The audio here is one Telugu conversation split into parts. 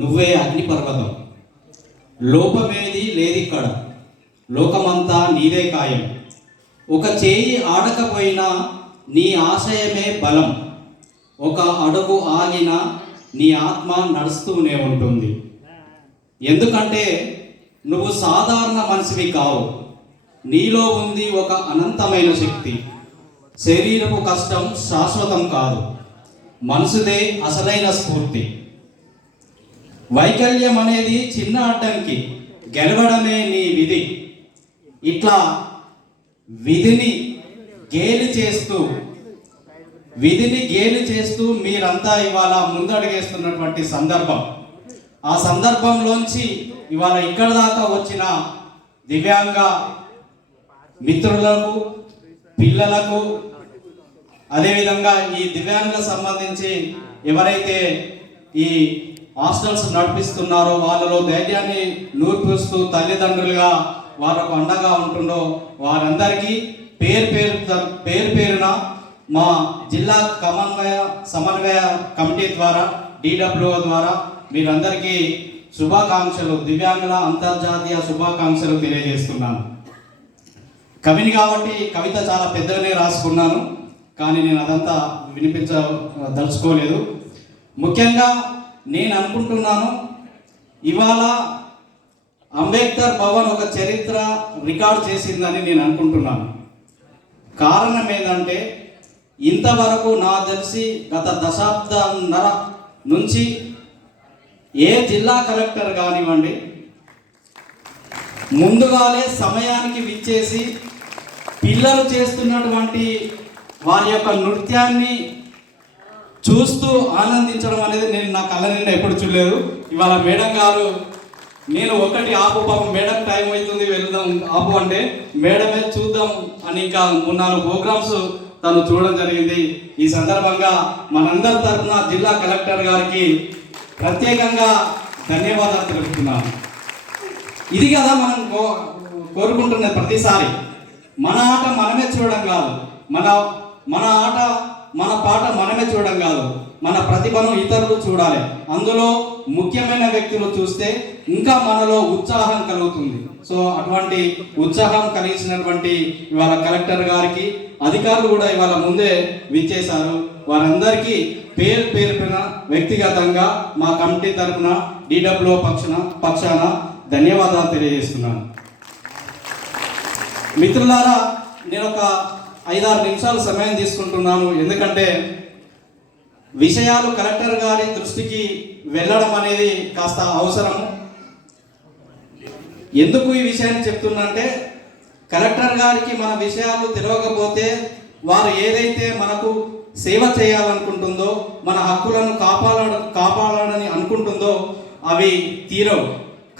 నువ్వే అగ్నిపర్వతం, లోపమేది లేదిక్కడ, లోకమంతా నీదే కాయం. ఒక చేయి ఆడకపోయినా నీ ఆశయమే బలం, ఒక అడుగు ఆగినా నీ ఆత్మ నడుస్తూనే ఉంటుంది. ఎందుకంటే నువ్వు సాధారణ మనిషివి కావు, నీలో ఉంది ఒక అనంతమైన శక్తి. శరీరపు కష్టం శాశ్వతం కాదు, మనసుదే అసలైన స్ఫూర్తి. వైకల్యం అనేది చిన్న అడ్డంకి, గెలవడమే నీ విధి. ఇట్లా విధిని గేలి చేస్తూ మీరంతా ఇవాళ ముందడుగేస్తున్నటువంటి సందర్భం. ఆ సందర్భంలోంచి ఇవాళ ఇక్కడ దాకా వచ్చిన దివ్యాంగ మిత్రులకు, పిల్లలకు, అదేవిధంగా ఈ దివ్యాంగులకు సంబంధించి ఎవరైతే ఈ హాస్టల్స్ నడిపిస్తున్నారో వాళ్ళలో ధైర్యాన్ని నూర్పిస్తూ తల్లిదండ్రులుగా వాళ్ళకు అండగా ఉంటుండో వారందరికీ పేరున మా జిల్లా సమన్వయ కమిటీ ద్వారా DWO ద్వారా మీరందరికీ శుభాకాంక్షలు, దివ్యాంగుల అంతర్జాతీయ శుభాకాంక్షలు తెలియజేస్తున్నాను. కవిని కాబట్టి కవిత చాలా పెద్దగానే రాసుకున్నాను, కానీ నేను అదంతా వినిపించదలుచుకోలేదు. ముఖ్యంగా నేను అనుకుంటున్నాను, ఇవాళ అంబేద్కర్ భవన్ ఒక చరిత్ర రికార్డ్ చేసిందని నేను అనుకుంటున్నాను. కారణం ఏంటంటే ఇంతవరకు నాకు తెలిసి గత దశాబ్దన్నర నుంచి ఏ జిల్లా కలెక్టర్ కానివ్వండి ముందుగానే సమయానికి విచ్చేసి పిల్లలు చేస్తున్నటువంటి వారి యొక్క నృత్యాన్ని చూస్తూ ఆనందించడం అనేది నేను నా కళ్ళ నిండా ఎప్పుడు చూడలేదు. ఇవాళ మేడం గారు నేను ఒకటి ఆపు, పాపం మేడం టైం అవుతుంది వెళ్దాం ఆపు అంటే మేడమే చూద్దాం అని ఇంకా 3-4 ప్రోగ్రామ్స్ తను చూడడం జరిగింది. ఈ సందర్భంగా మనందరి తరఫున జిల్లా కలెక్టర్ గారికి ప్రత్యేకంగా ధన్యవాదాలు తెలుపుతున్నాను. ఇది కదా మనం కోరుకుంటున్నది ప్రతిసారి. మన ఆట మనమే చూడడం కాదు, మన ఆట మన పాట మనమే చూడడం కాదు, మన ప్రతిభను ఇతరులు చూడాలి. అందులో ముఖ్యమైన వ్యక్తులు చూస్తే ఇంకా మనలో ఉత్సాహం కలుగుతుంది. సో అటువంటి ఉత్సాహం కలిగించినటువంటి ఇవాళ కలెక్టర్ గారికి, అధికారులు కూడా ఇవాళ ముందే విచ్చేశారు. వారందరికీ పేరున వ్యక్తిగతంగా మా కమిటీ తరఫున DWO పక్షాన ధన్యవాదాలు తెలియజేస్తున్నాను. మిత్రులారా, నేను ఒక 5-6 నిమిషాలు సమయం తీసుకుంటున్నాను. ఎందుకంటే విషయాలు కలెక్టర్ గారి దృష్టికి వెళ్ళడం అనేది కాస్త అవసరము. ఎందుకు ఈ విషయాన్ని చెప్తున్నంటే, కలెక్టర్ గారికి మన విషయాలు తెలియకపోతే వారు ఏదైతే మనకు సేవ చేయాలనుకుంటుందో, మన హక్కులను కాపాడాలని అనుకుంటుందో అవి తీరవు.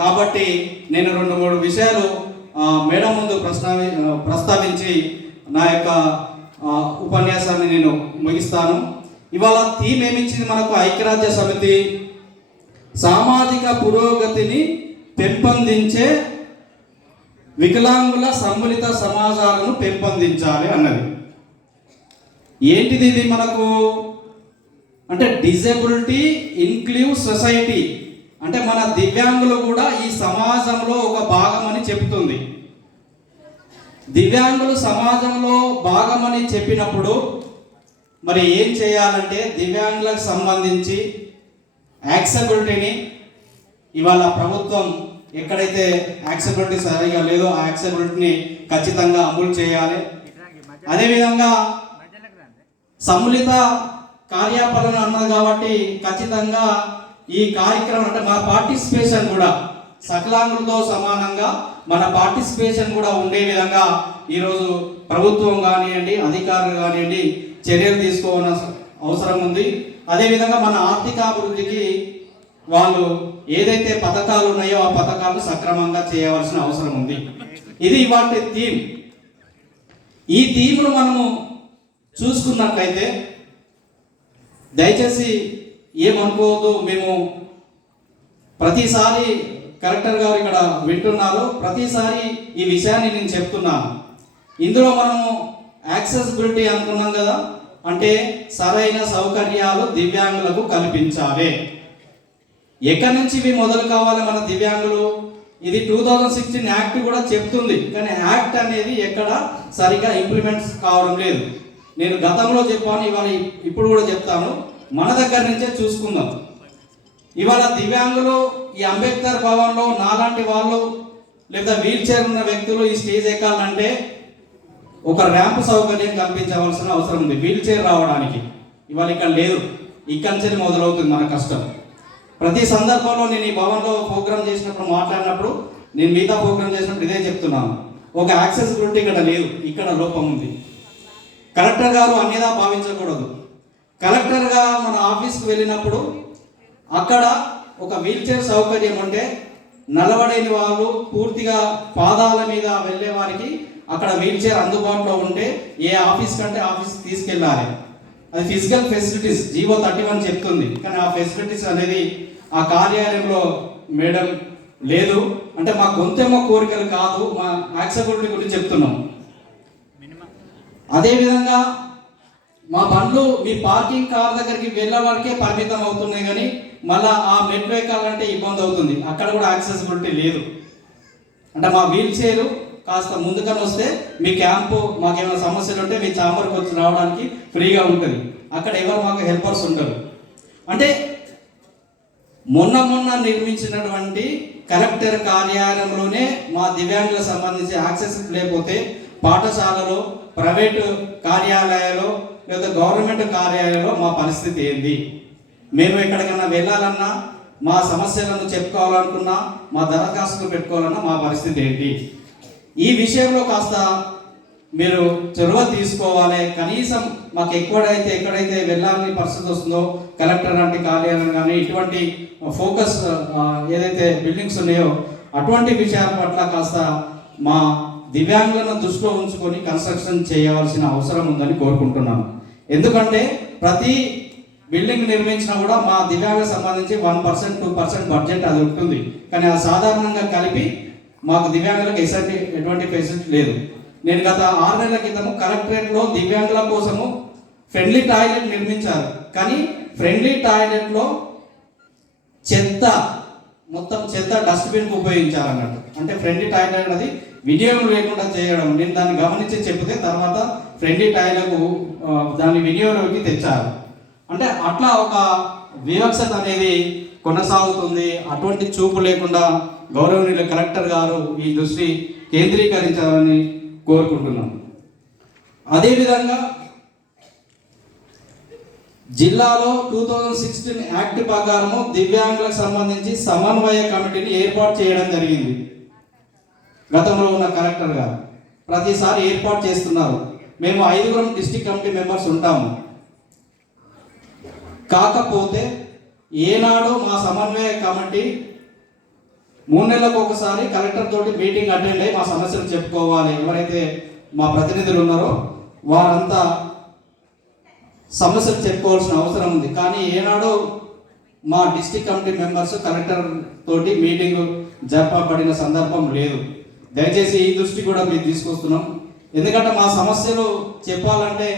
కాబట్టి నేను 2-3 విషయాలు మేడం ముందు ప్రస్తావించి నా యొక్క ఉపన్యాసాన్ని నేను ముగిస్తాను. ఇవాళ థీమ్ ఏమిచ్చింది మనకు? ఐక్యరాజ్య సమితి సామాజిక పురోగతిని పెంపొందించే వికలాంగుల సమ్మిళిత సమాజాలను పెంపొందించాలి అన్నది. ఏంటిది ఇది మనకు అంటే? డిజేబిలిటీ ఇన్క్లూజివ్ సొసైటీ అంటే మన దివ్యాంగులు కూడా ఈ సమాజంలో ఒక భాగం అని చెబుతుంది. దివ్యాంగులు సమాజంలో భాగమని చెప్పినప్పుడు మరి ఏం చేయాలంటే, దివ్యాంగులకు సంబంధించి యాక్సెసిబిలిటీని ఇవాళ ప్రభుత్వం ఎక్కడైతే యాక్సెసిబిలిటీ సరిగా లేదో ఆ యాక్సెసిబిలిటీని ఖచ్చితంగా అమలు చేయాలి. అదేవిధంగా సమ్మిళిత కార్యాచరణ అన్నది కాబట్టి ఖచ్చితంగా ఈ కార్యక్రమం అంటే మన పార్టిసిపేషన్ కూడా సకలాంగులతో సమానంగా మన పార్టిసిపేషన్ కూడా ఉండే విధంగా ఈరోజు ప్రభుత్వం కానివ్వండి, అధికారులు కానివ్వండి చర్యలు తీసుకోవాల్సిన అవసరం ఉంది. అదేవిధంగా మన ఆర్థికాభివృద్ధికి వాళ్ళు ఏదైతే పథకాలు ఉన్నాయో ఆ పథకాలు సక్రమంగా చేయవలసిన అవసరం ఉంది. ఇది వాటి థీమ్. ఈ థీమ్ను మనము చూసుకున్నట్లయితే దయచేసి ఏమనుకోవద్దు, మేము ప్రతిసారి కలెక్టర్ గారు ఇక్కడ వింటున్నారు, ప్రతిసారి ఈ విషయాన్ని నేను చెప్తున్నాను. ఇందులో మనము యాక్సెసిబిలిటీ అనుకున్నాం కదా, అంటే సరైన సౌకర్యాలు దివ్యాంగులకు కల్పించాలి. ఎక్కడి నుంచి ఇవి మొదలు కావాలి మన దివ్యాంగులు? ఇది 2016 యాక్ట్ కూడా చెప్తుంది, కానీ యాక్ట్ అనేది ఎక్కడ సరిగా ఇంప్లిమెంట్స్ కావడం లేదు. నేను గతంలో చెప్పాను, ఇవాళ ఇప్పుడు కూడా చెప్తాను, మన దగ్గర నుంచే చూసుకుందాం. ఇవాళ దివ్యాంగులు ఈ అంబేద్కర్ భవన్లో నాలాంటి వాళ్ళు లేదా వీల్ చైర్ ఉన్న వ్యక్తులు ఈ స్టేజ్ ఎక్కాలంటే ఒక ర్యాంప్ సౌకర్యం కల్పించవలసిన అవసరం ఉంది వీల్ చైర్ రావడానికి. ఇవాళ ఇక్కడ లేదు, ఇక్కడి నుంచి మొదలవుతుంది మన కష్టం. ప్రతి సందర్భంలో నేను ఈ భవన్లో ప్రోగ్రామ్ చేసినప్పుడు మాట్లాడినప్పుడు, నేను మిగతా ప్రోగ్రామ్ చేసినప్పుడు ఇదే చెప్తున్నాను, ఒక యాక్సెసిబిలిటీ ఇక్కడ లేదు, ఇక్కడ లోపం ఉంది. కలెక్టర్ గారు అన్నిదా భావించకూడదు. కలెక్టర్గా మన ఆఫీస్కి వెళ్ళినప్పుడు అక్కడ ఒక వీల్ చైర్ సౌకర్యం ఉంటే నలవడైన వాళ్ళు పూర్తిగా పాదాల మీద వెళ్ళే వారికి అక్కడ వీల్ చైర్ అందుబాటులో ఉంటే ఏ ఆఫీస్ కంటే ఆఫీస్కి తీసుకెళ్ళాలి. అది ఫిజికల్ ఫెసిలిటీస్ జీవో 31 చెప్తుంది, కానీ ఆ ఫెసిలిటీస్ అనేది ఆ కార్యాలయంలో మేడం లేదు. అంటే మా గొంతేమో కోరికలు కాదు, మా యాక్సెసిబిలిటీ గురించి చెప్తున్నాం. అదేవిధంగా మా బండ్లు మీ పార్కింగ్ కార్ దగ్గరికి వెళ్ళే వరకే పరిమితం అవుతున్నాయి, కానీ మళ్ళీ ఆ మెట్లు ఎక్కాలంటే ఇబ్బంది అవుతుంది, అక్కడ కూడా యాక్సెసిబిలిటీ లేదు. అంటే మా వీల్ చైర్ కాస్త ముందుకని వస్తే మీ క్యాంపు మాకేమైనా సమస్యలు ఉంటే మీ ఛాంబర్కి వచ్చి రావడానికి ఫ్రీగా ఉంటుంది, అక్కడ ఎవరు మాకు హెల్పర్స్ ఉంటారు. అంటే మొన్న నిర్మించినటువంటి కలెక్టర్ కార్యాలయంలోనే మా దివ్యాంగులకు సంబంధించి యాక్సెస్ లేకపోతే పాఠశాలలో, ప్రైవేటు కార్యాలయాలు లేదా గవర్నమెంట్ కార్యాలయంలో మా పరిస్థితి ఏంది? మేము ఎక్కడికైనా వెళ్ళాలన్నా, మా సమస్యలను చెప్పుకోవాలనుకున్నా, మా దరఖాస్తులు పెట్టుకోవాలన్నా మా పరిస్థితి ఏంటి? ఈ విషయంలో కాస్త మీరు చొరవ తీసుకోవాలి. కనీసం మాకు ఎక్కడైతే వెళ్ళాలని పరిస్థితి వస్తుందో కలెక్టర్ లాంటి కార్యాలయం కానీ ఇటువంటి ఫోకస్ ఏదైతే బిల్డింగ్స్ ఉన్నాయో అటువంటి విషయాల పట్ల కాస్త మా దివ్యాంగులను దృష్టిలో ఉంచుకొని కన్స్ట్రక్షన్ చేయవలసిన అవసరం ఉందని కోరుకుంటున్నాను. ఎందుకంటే ప్రతి బిల్డింగ్ నిర్మించినా కూడా మా దివ్యాంగులకు సంబంధించి 1%, 2% బడ్జెట్ అది ఉంటుంది, కానీ అది సాధారణంగా కలిపి మాకు దివ్యాంగులకు ఎటువంటి ఫెసిలిటీ లేదు. నేను గత 6 నెలల క్రితము కలెక్టరేట్లో దివ్యాంగుల కోసము ఫ్రెండ్లీ టాయిలెట్ నిర్మించారు, కానీ ఫ్రెండ్లీ టాయిలెట్లో మొత్తం చెత్త డస్ట్బిన్కి ఉపయోగించారు అన్నట్టు. అంటే ఫ్రెండ్లీ టాయిలెట్ అది వినియోగం లేకుండా చేయడం, నేను దాన్ని గమనించి చెప్తే తర్వాత ఫ్రెండ్లీ టాయిలెట్ దాన్ని వినియోగంలోకి తెచ్చారు. అంటే అట్లా ఒక వివక్షత అనేది కొనసాగుతుంది. అటువంటి చూపు లేకుండా గౌరవనీయులు కలెక్టర్ గారు ఈ దృష్టి కేంద్రీకరించాలని కోరుకుంటున్నాం. అదేవిధంగా జిల్లాలో 2016 యాక్ట్ ప్రకారము దివ్యాంగులకు సంబంధించి సమన్వయ కమిటీని ఏర్పాటు చేయడం జరిగింది. గతంలో ఉన్న కలెక్టర్ గారు ప్రతిసారి ఏర్పాటు చేస్తున్నారు. మేము 5 డిస్ట్రిక్ట్ కమిటీ మెంబర్స్ ఉంటాము. కాకపోతే ఏనాడు మా సమన్వయ కమిటీ 3 నెలలకు ఒకసారి కలెక్టర్ తోటి మీటింగ్ అటెండ్ అయ్యి మా సమస్యలు చెప్పుకోవాలి. ఎవరైతే మా ప్రతినిధులు ఉన్నారో వారంతా సమస్యలు చెప్పుకోవాల్సిన అవసరం ఉంది. కానీ ఏనాడు మా డిస్ట్రిక్ట్ కమిటీ మెంబర్స్ కలెక్టర్ తోటి మీటింగ్ జరపబడిన సందర్భం లేదు. దయచేసి ఈ దృష్టి కూడా మీరు తీసుకొస్తున్నాం. ఎందుకంటే మా సమస్యలు చెప్పాలంటే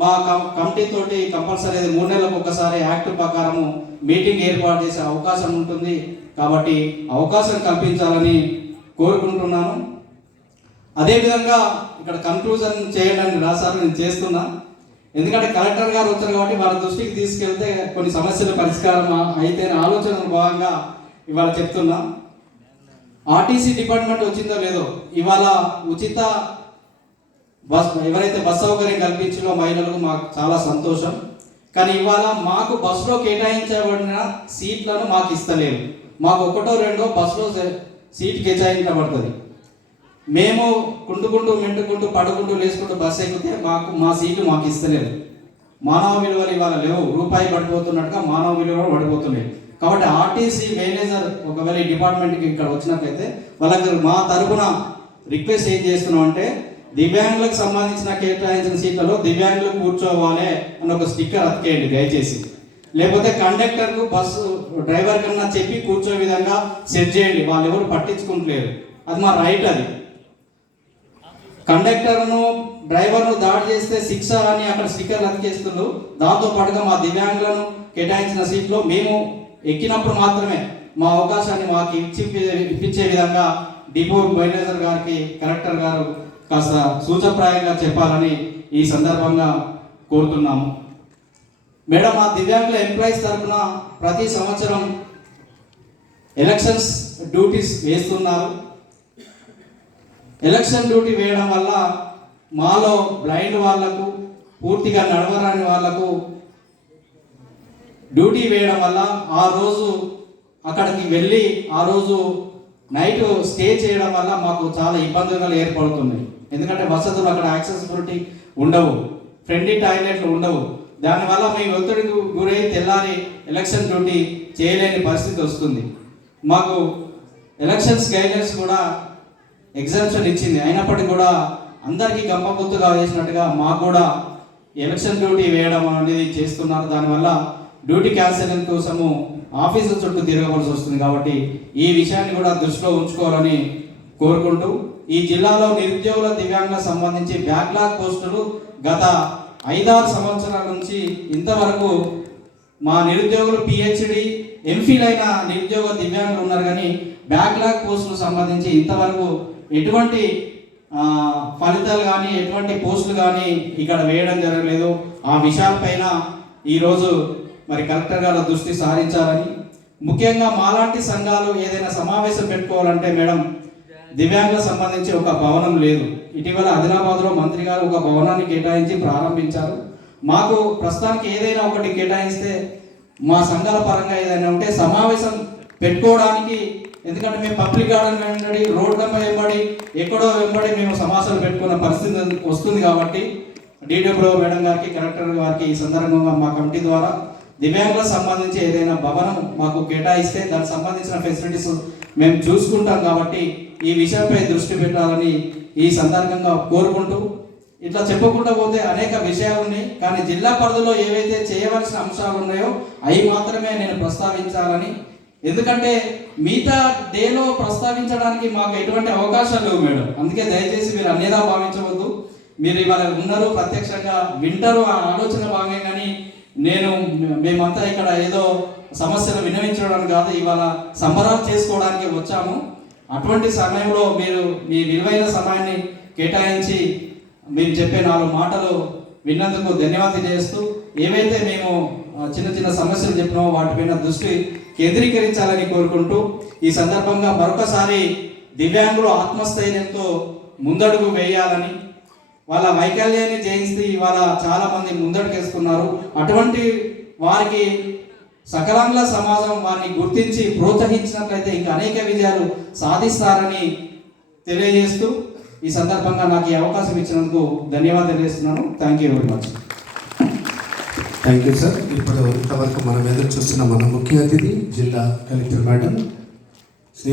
మా కమిటీ తోటి కంపల్సరీ 3 నెలలకు ఒకసారి యాక్ట్ ప్రకారము మీటింగ్ ఏర్పాటు చేసే అవకాశం ఉంటుంది. కాబట్టి అవకాశం కల్పించాలని కోరుకుంటున్నాను. అదేవిధంగా ఇక్కడ కన్క్లూజన్ చేయడానికి రాసారు, నేను చేస్తున్నా. ఎందుకంటే కలెక్టర్ గారు వచ్చారు కాబట్టి వాళ్ళ దృష్టికి తీసుకెళ్తే కొన్ని సమస్యలు పరిష్కారం అయితే ఆలోచనలో భాగంగా ఇవాళ చెప్తున్నా. ఆర్టీసీ డిపార్ట్మెంట్ వచ్చిందో లేదో, ఇవాళ ఉచిత బస్ ఎవరైతే బస్ సౌకర్యం కల్పించారో మహిళలకు మాకు చాలా సంతోషం. కానీ ఇవాళ మాకు బస్సులో కేటాయించబడిన సీట్లను మాకు ఇస్తలేరు. మాకు 1, 2 బస్సులో సీట్ కేటాయించబడుతుంది. మేము కుంటుకుంటూ మెంటుకుంటూ పడుకుంటూ లేచుకుంటూ బస్సు ఎక్కితే మా సీట్లు మాకు ఇస్తలేదు. మానవ విలువలు ఇవాళ లేవు, రూపాయి పడిపోతున్నట్టుగా మానవ విలువలు పడిపోతున్నాయి. కాబట్టి ఆర్టీసీ మేనేజర్ ఒకవేళ ఈ డిపార్ట్మెంట్కి ఇక్కడ వచ్చినట్లయితే వాళ్ళకి మా తరఫున రిక్వెస్ట్ ఏం చేస్తున్నాం అంటే, దివ్యాంగులకు సంబంధించిన కేటాయించిన సీట్లలో దివ్యాంగులు కూర్చోవాలి అని ఒక స్టిక్కర్ అతికేయండి దయచేసి. లేకపోతే కండక్టర్కు బస్సు డ్రైవర్ కన్నా చెప్పి కూర్చోే విధంగా సెట్ చేయండి. వాళ్ళు ఎవరు పట్టించుకుంటలేరు, అది మా రైట్. అది కండక్టర్ను డ్రైవర్ను దాడి చేస్తే శిక్ష అని అక్కడ స్టిక్కర్లు అతికేస్తున్నారు. దాంతో పాటుగా మా దివ్యాంగులను కేటాయించిన సీట్లో మేము ఎక్కినప్పుడు మాత్రమే మా అవకాశాన్ని మాకు ఇప్పించే విధంగా డిపో మేనేజర్ గారికి కలెక్టర్ గారు కాస్త సూచప్రాయంగా చెప్పాలని ఈ సందర్భంగా కోరుతున్నాము. మేడం, మా దివ్యాంగుల ఎంప్లాయీస్ తరఫున ప్రతి సంవత్సరం ఎలక్షన్స్ డ్యూటీస్ వేస్తున్నారు. ఎలక్షన్ డ్యూటీ వేయడం వల్ల మాలో బ్లైండ్ వాళ్లకు, పూర్తిగా నడవరాని వాళ్లకు డ్యూటీ వేయడం వల్ల ఆ రోజు అక్కడికి వెళ్ళి ఆ రోజు నైట్ స్టే చేయడం వల్ల మాకు చాలా ఇబ్బందులు ఏర్పడుతున్నాయి. ఎందుకంటే వసతులు అక్కడ యాక్సెసిబిలిటీ ఉండవు, ఫ్రెండ్లీ టాయిలెట్లు ఉండవు. దానివల్ల మేము ఒత్తిడికి గురై తెల్లారి ఎలక్షన్ డ్యూటీ చేయలేని పరిస్థితి వస్తుంది. మాకు ఎలక్షన్స్ గైడ్లైన్స్ కూడా ఎగ్జామ్షన్ ఇచ్చింది, అయినప్పటికీ కూడా అందరికీ గంపగుత్తుగా వేసినట్టుగా మాకు కూడా ఎలక్షన్ డ్యూటీ వేయడం అనేది చేస్తున్నారు. దానివల్ల డ్యూటీ క్యాన్సిలింగ్ కోసము ఆఫీసుల చుట్టూ తిరగవలసి వస్తుంది. కాబట్టి ఈ విషయాన్ని కూడా దృష్టిలో ఉంచుకోవాలని కోరుకుంటూ, ఈ జిల్లాలో నిరుద్యోగుల దివ్యాంగులకు సంబంధించి బ్యాక్లాగ్ పోస్టులు గత 5-6 సంవత్సరాల నుంచి ఇంతవరకు మా నిరుద్యోగులు పిహెచ్డి, ఎంఫిల్ అయిన నిరుద్యోగ దివ్యాంగులు ఉన్నారు, కానీ బ్యాక్లాగ్ పోస్టులు సంబంధించి ఇంతవరకు ఎటువంటి ఫలితాలు కానీ ఎటువంటి పోస్టులు కానీ ఇక్కడ వేయడం జరగలేదు. ఆ విషయాలపైన ఈరోజు మరి కలెక్టర్ గారు దృష్టి సారించాలని, ముఖ్యంగా మాలాంటి సంఘాలు ఏదైనా సమావేశం పెట్టుకోవాలంటే మేడం, దివ్యాంగులకు సంబంధించి ఒక భవనం లేదు. ఇటీవల ఆదిలాబాద్లో మంత్రి గారు ఒక భవనాన్ని కేటాయించి ప్రారంభించారు. మాకు ప్రస్తుతానికి ఏదైనా ఒకటి కేటాయిస్తే మా సంఘాల పరంగా ఏదైనా ఉంటే సమావేశం పెట్టుకోవడానికి, ఎందుకంటే మేము పబ్లిక్ గార్డెన్ వెంబడి, రోడ్ల వెంబడి, ఎక్కడో వెంబడి మేము సమావేశాలు పెట్టుకున్న పరిస్థితి వస్తుంది. కాబట్టి డిడబ్ల్యూ మేడం గారికి, కలెక్టర్ గారికి ఈ సందర్భంగా మా కమిటీ ద్వారా దివ్యాంగులకు సంబంధించి ఏదైనా భవనం మాకు కేటాయిస్తే దానికి సంబంధించిన ఫెసిలిటీస్ మేము చూసుకుంటాం. కాబట్టి ఈ విషయంపై దృష్టి పెట్టాలని ఈ సందర్భంగా కోరుకుంటూ, ఇట్లా చెప్పకుండా పోతే అనేక విషయాలు ఉన్నాయి, కానీ జిల్లా పరిధిలో ఏవైతే చేయవలసిన అంశాలు ఉన్నాయో అవి మాత్రమే నేను ప్రస్తావించాలని. ఎందుకంటే మిగతా డేలో ప్రస్తావించడానికి మాకు ఎటువంటి అవకాశాలు లేవు మేడం. అందుకే దయచేసి మీరు అన్నేదా భావించవద్దు. మీరు ఇవాళ ఉన్నారు, ప్రత్యక్షంగా వింటారు, ఆ ఆలోచన భాగమే. కానీ మేమంతా ఇక్కడ ఏదో సమస్యలు విన్నవించడానికి కాదు, ఇవాళ సంబరాలు చేసుకోవడానికి వచ్చాము. అటువంటి సమయంలో మీరు మీ విలువైన సమయాన్ని కేటాయించి మేము చెప్పే 4 మాటలు విన్నందుకు ధన్యవాదాలు చేస్తూ, ఏవైతే మేము చిన్న చిన్న సమస్యలు చెప్పినామో వాటిపైన దృష్టి కేంద్రీకరించాలని కోరుకుంటూ, ఈ సందర్భంగా మరొకసారి దివ్యాంగులు ఆత్మస్థైర్యంతో ముందడుగు వేయాలని, వాళ్ళ వైకల్యాన్ని జయిస్తే ఇవాళ చాలా మంది ముందడుగేస్తున్నారు. అటువంటి వారికి సకలాంగుల సమాజం వారిని గుర్తించి ప్రోత్సహించినట్లయితే ఇంకా అనేక విజయాలు సాధిస్తారని తెలియజేస్తూ, ఈ సందర్భంగా నాకు ఈ అవకాశం ఇచ్చినందుకు ధన్యవాదాలు తెలియజేస్తున్నాను. Thank you very much. Thank you sir. ఇప్పుడు ఇంతవరకు మనం ఎదురు చూస్తున్న మన ముఖ్య అతిథి జిల్లా కలెక్టర్ మేడం శ్రీ